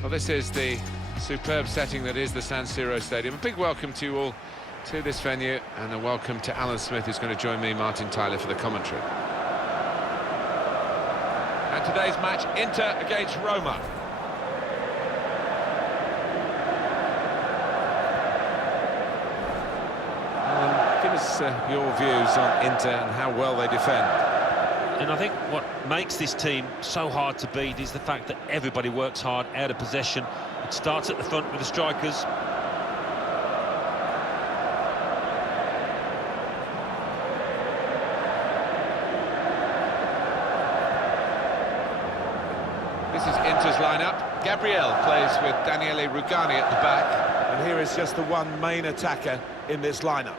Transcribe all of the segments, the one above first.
Well, this is the superb setting that is the San Siro Stadium. A big welcome to you all to this venue, and a welcome to Alan Smith, who's going to join me, Martin Tyler, for the commentary. And today's match, Inter against Roma. Alan, give us your views on Inter and how well they defend. And I think what makes this team so hard to beat is the fact that everybody works hard out of possession. It starts at the front with the strikers. This is Inter's lineup. Gabriel plays with Daniele Rugani at the back. And here is just the one main attacker in this lineup.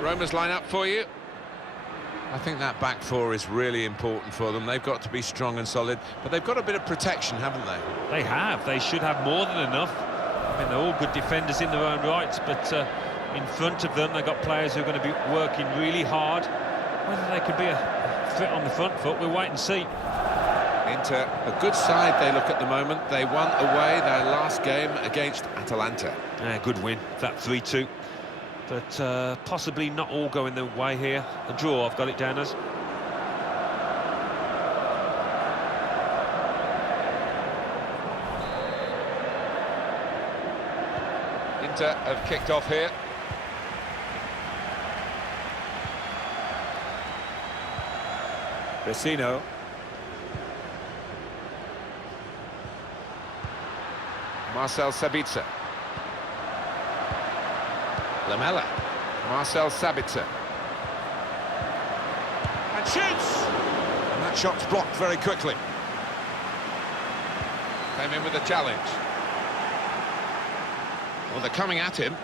Roma's lineup for you. I think that back four is really important for them. They've got to be strong and solid, but they've got a bit of protection, haven't they? They have. They should have more than enough. I mean, they're all good defenders in their own right, but in front of them, they've got players who are going to be working really hard. Whether they can be a threat on the front foot, we'll wait and see. Inter, a good side they look at the moment. They won away their last game against Icelander. Good win, that 3-2. But possibly not all going their way here. A draw, I've got it down as. Inter have kicked off here. Vecino. Marcel Sabitzer. Lamela. Marcel Sabitzer. And shoots! And that shot's blocked very quickly. Came in with a challenge. Well, they're coming at him.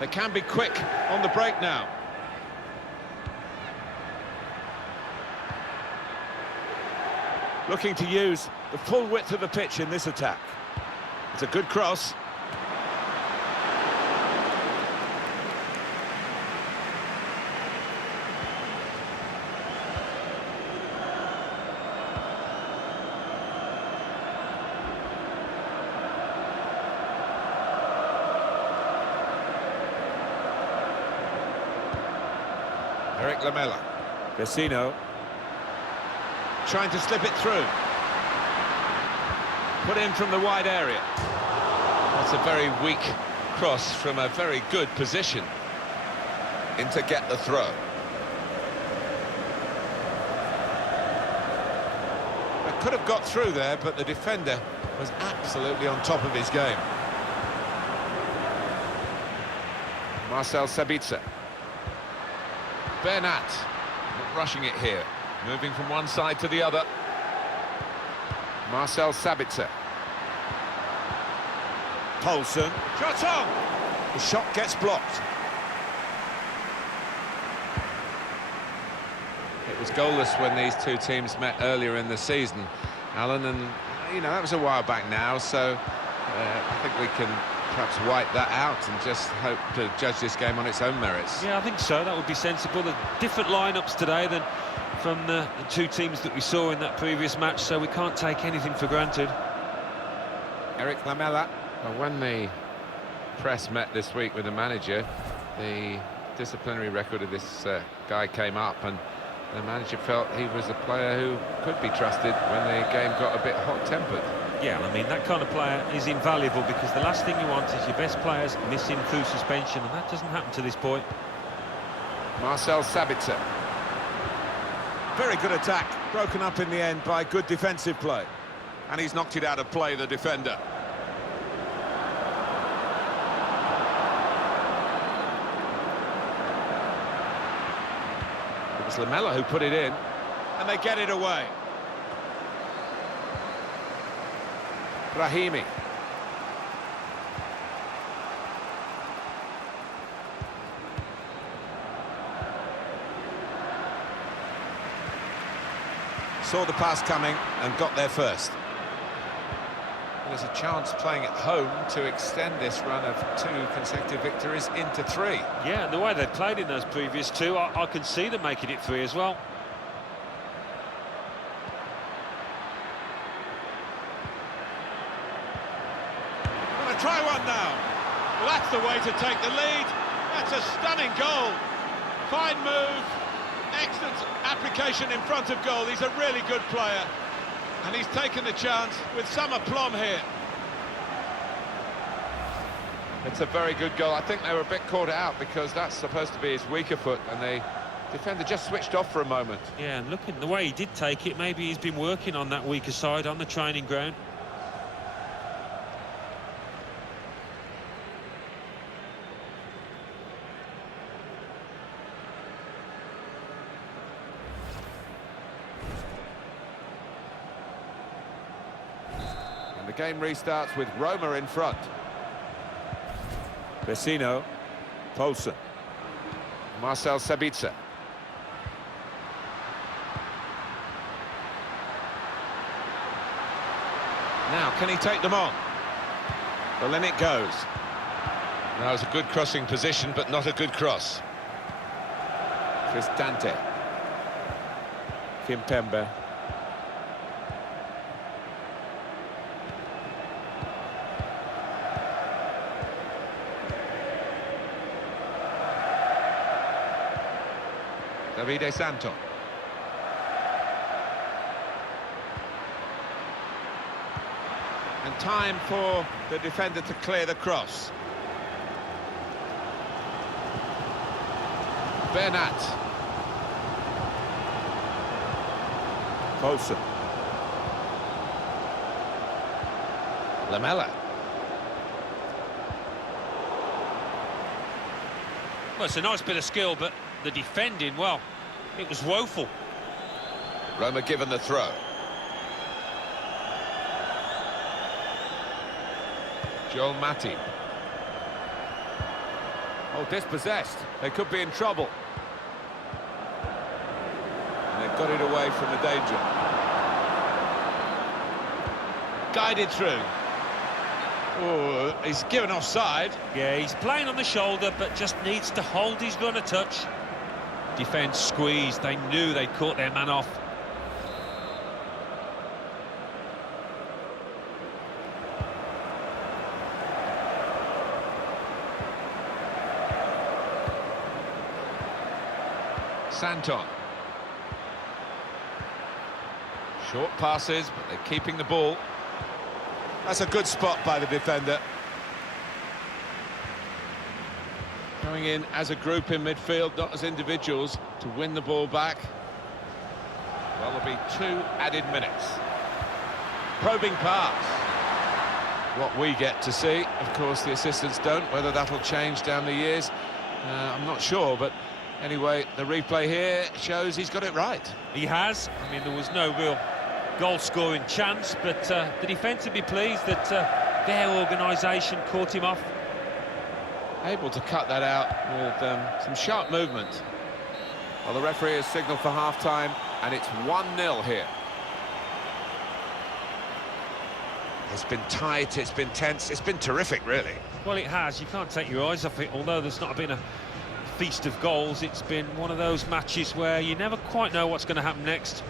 They can be quick on the break now. Looking to use the full width of the pitch in this attack. It's a good cross. Eric Lamela. Vecino. Trying to slip it through. Put in from the wide area. That's a very weak cross from a very good position. In to get the throw. They could have got through there, but the defender was absolutely on top of his game. Marcel Sabitzer. Bernat, not rushing it here. Moving from one side to the other. Marcel Sabitzer. Poulsen. Shot on! The shot gets blocked. It was goalless when these two teams met earlier in the season, Alan, and, you know, that was a while back now, so I think we can perhaps wipe that out and just hope to judge this game on its own merits. Yeah, I think so. That would be sensible. The different lineups today than from the two teams that we saw in that previous match, so we can't take anything for granted. Eric Lamela. Well, when the press met this week with the manager, the disciplinary record of this guy came up, and the manager felt he was a player who could be trusted when the game got a bit hot-tempered. Yeah, I mean, that kind of player is invaluable, because the last thing you want is your best players missing through suspension, and that doesn't happen to this point. Marcel Sabitzer. Very good attack, broken up in the end by good defensive play. And he's knocked it out of play, the defender. It was Lamela who put it in, and they get it away. Brahimi. saw the pass coming and got there first. There's a chance playing at home to extend this run of 2 consecutive victories into 3. Yeah, and the way they played in those previous 2, I can see them making it 3 as well. Gonna try one now. Well, that's the way to take the lead. That's a stunning goal. Fine move. Excellent application in front of goal. He's a really good player. And he's taken the chance with some aplomb here. It's a very good goal. I think they were a bit caught out because that's supposed to be his weaker foot, and the defender just switched off for a moment. Yeah, and looking the way he did take it, maybe he's been working on that weaker side on the training ground. And the game restarts with Roma in front. Vecino, Poulsen. Marcel Sabitzer. Now, can he take them on? Well, then it goes. That was a good crossing position, but not a good cross. Cristante. Kimpembe. Davide Santo. And time for the defender to clear the cross. Bernat. Poulsen. Lamela. Well, it's a nice bit of skill, but the defending, well, it was woeful. Roma given the throw. Joel Matip. Oh, dispossessed. They could be in trouble. And they've got it away from the danger. Guided through. Oh, he's given offside. Yeah, he's playing on the shoulder, but just needs to hold his run a touch. Defence squeezed. They knew they'd caught their man off. Santon. Short passes, but they're keeping the ball. That's a good spot by the defender. Going in as a group in midfield, not as individuals, to win the ball back. Well, there'll be 2 added minutes. Probing pass. What we get to see, of course, the assistants don't. Whether that'll change down the years, I'm not sure, but anyway, the replay here shows he's got it right. He has. I mean, there was no real goal-scoring chance, but the defence would be pleased that their organisation caught him off. Able to cut that out with some sharp movement. Well, the referee has signalled for half-time, and it's 1-0 here. It's been tight, it's been tense, it's been terrific, really. Well, it has. You can't take your eyes off it, although there's not been a feast of goals. It's been one of those matches where you never quite know what's going to happen next.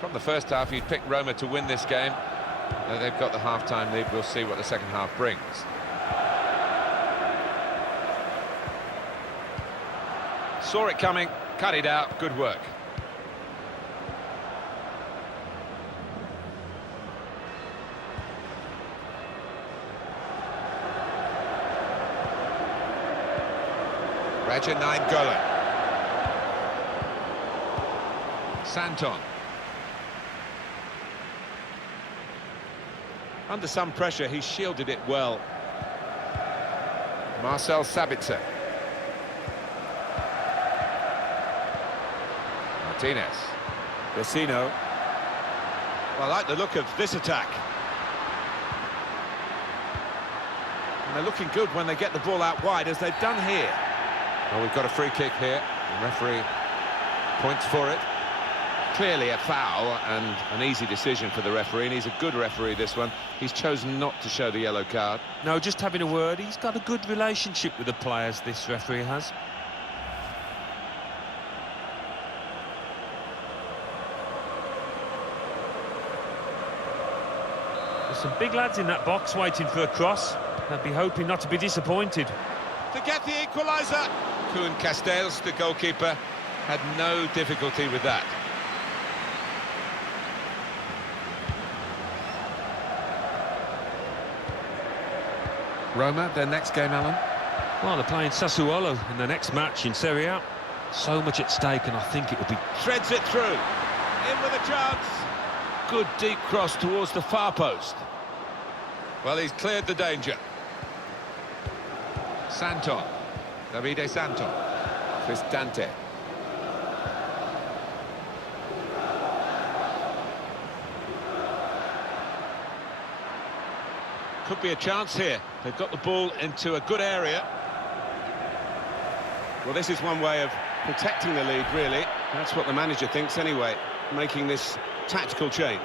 From the first half, you'd pick Roma to win this game. They've got the half-time lead. We'll see what the second half brings. Saw it coming, cut it out. Good work. Raja Nainggolan. Santon. Under some pressure, he shielded it well. Marcel Sabitzer. Martinez. Vecino. Well, I like the look of this attack. And they're looking good when they get the ball out wide, as they've done here. Well, we've got a free kick here. The referee points for it. Clearly a foul and an easy decision for the referee, and he's a good referee, this one. He's chosen not to show the yellow card. No, just having a word. He's got a good relationship with the players, this referee has. There's some big lads in that box waiting for a cross. They'll be hoping not to be disappointed. To get the equaliser. Koen Castells, the goalkeeper, had no difficulty with that. Roma, their next game, Alan? Well, they're playing Sassuolo in the next match in Serie A. So much at stake, and I think it will be... Threads it through. In with a chance. Good deep cross towards the far post. Well, he's cleared the danger. Santon. Davide Santon. Cristante. Could be a chance here. They've got the ball into a good area. Well, this is one way of protecting the lead, really. That's what the manager thinks anyway, making this tactical change.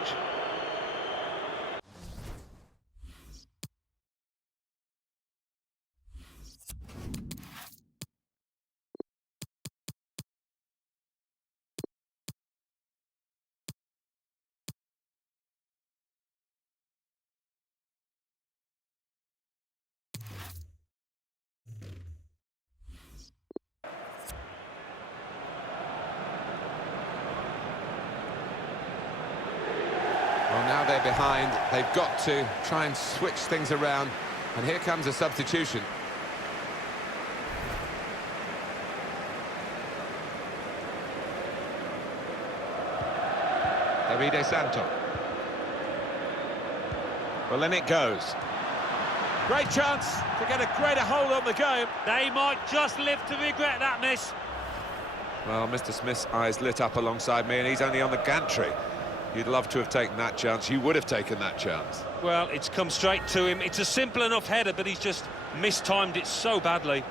Well, now they're behind. They've got to try and switch things around. And here comes a substitution. Davide Santon. Well, in it goes. Great chance to get a greater hold on the game. They might just live to regret that miss. Well, Mr. Smith's eyes lit up alongside me, and he's only on the gantry. You'd love to have taken that chance. You would have taken that chance. Well, it's come straight to him. It's a simple enough header, but he's just mistimed it so badly.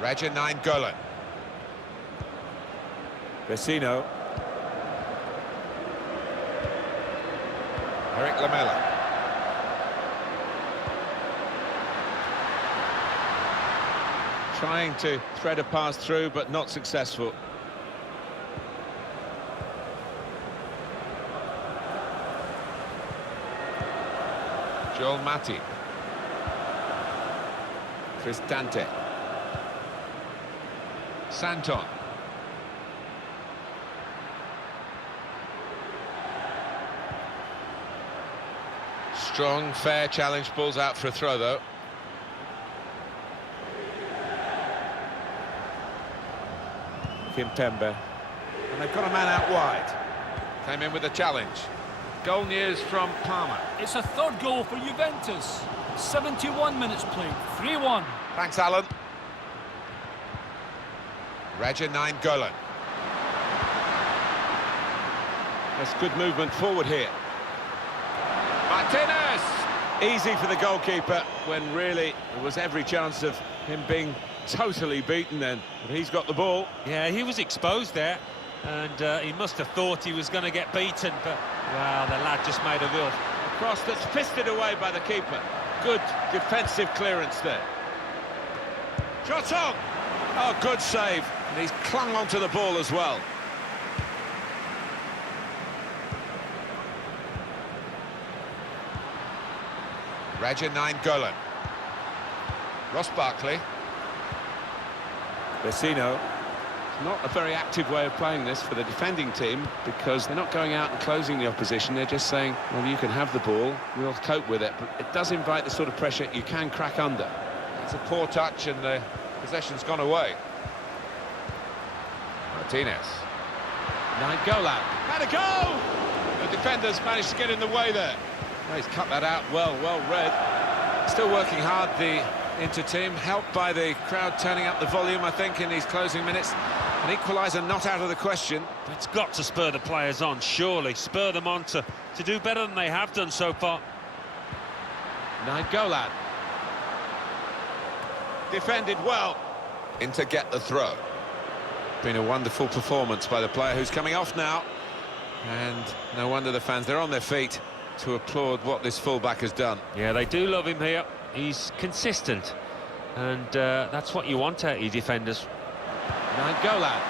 Raja 9 Golan. Vecino. Eric Lamela. Trying to thread a pass through, but not successful. Joel Matip. Cristante. Santon. Strong, fair challenge, pulls out for a throw, though. Kimpembe. And they've got a man out wide. Came in with a challenge. Goal news from Parma. It's a third goal for Juventus. 71 minutes played, 3-1. Thanks, Alan. Raja 9 Golan. That's good movement forward here. Martinez! Easy for the goalkeeper, when really there was every chance of him being totally beaten then. But he's got the ball. Yeah, he was exposed there, and he must have thought he was going to get beaten, but, well, the lad just made a real... A cross that's fisted away by the keeper. Good defensive clearance there. Shot on! Oh, good save. And he's clung onto the ball as well. Raja 9 Golan. Ross Barkley. Vecino. It's not a very active way of playing this for the defending team, because they're not going out and closing the opposition. They're just saying, well, you can have the ball, we'll cope with it. But it does invite the sort of pressure you can crack under. It's a poor touch and the possession's gone away. Martinez. Golan, had a go! The defenders managed to get in the way there. Oh, he's cut that out well read. Still working hard, the Inter team, helped by the crowd turning up the volume, I think, in these closing minutes. An equaliser not out of the question. It's got to spur the players on, surely. Spur them on to do better than they have done so far. Golan. Defended well. Inter get the throw. Been a wonderful performance by the player who's coming off now. And no wonder the fans, they're on their feet to applaud what this fullback has done. Yeah, they do love him here. He's consistent. And that's what you want out of your defenders. Golan.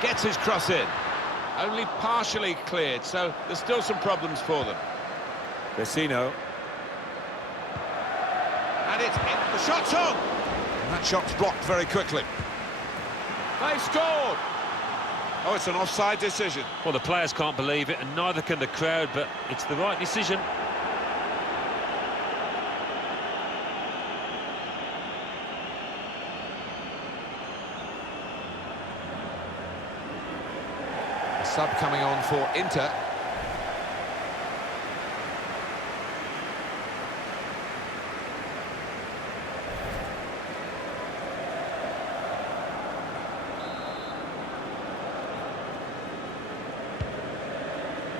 Gets his cross in. Only partially cleared, so there's still some problems for them. Vecino. And it's in. The shot's on! And that shot's blocked very quickly. They scored! Oh, it's an offside decision. Well, the players can't believe it, and neither can the crowd, but it's the right decision. A sub coming on for Inter.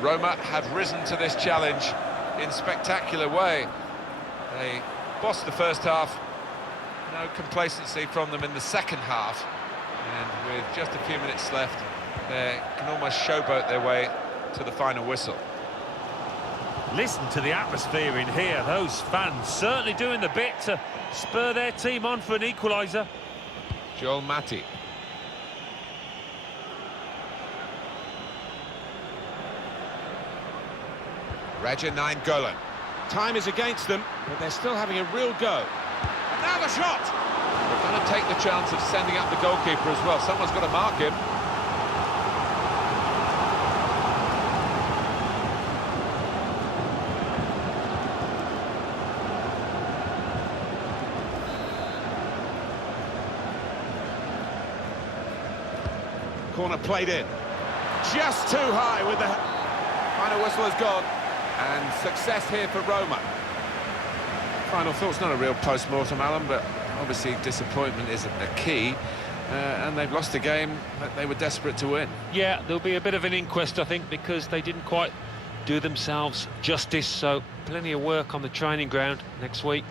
Roma have risen to this challenge in spectacular way. They bossed the first half, no complacency from them in the second half, and with just a few minutes left, they can almost showboat their way to the final whistle. Listen to the atmosphere in here. Those fans certainly doing the bit to spur their team on for an equaliser. Joel Matip. Golan. Time is against them, but they're still having a real go. And now the shot! They're going to take the chance of sending up the goalkeeper as well. Someone's got to mark him. Corner played in. Just too high with the... Final whistle has gone. And success here for Roma. Final thoughts, not a real post-mortem, Alan, but obviously disappointment is a key. And they've lost a game that they were desperate to win. Yeah, there'll be a bit of an inquest, I think, because they didn't quite do themselves justice, so plenty of work on the training ground next week.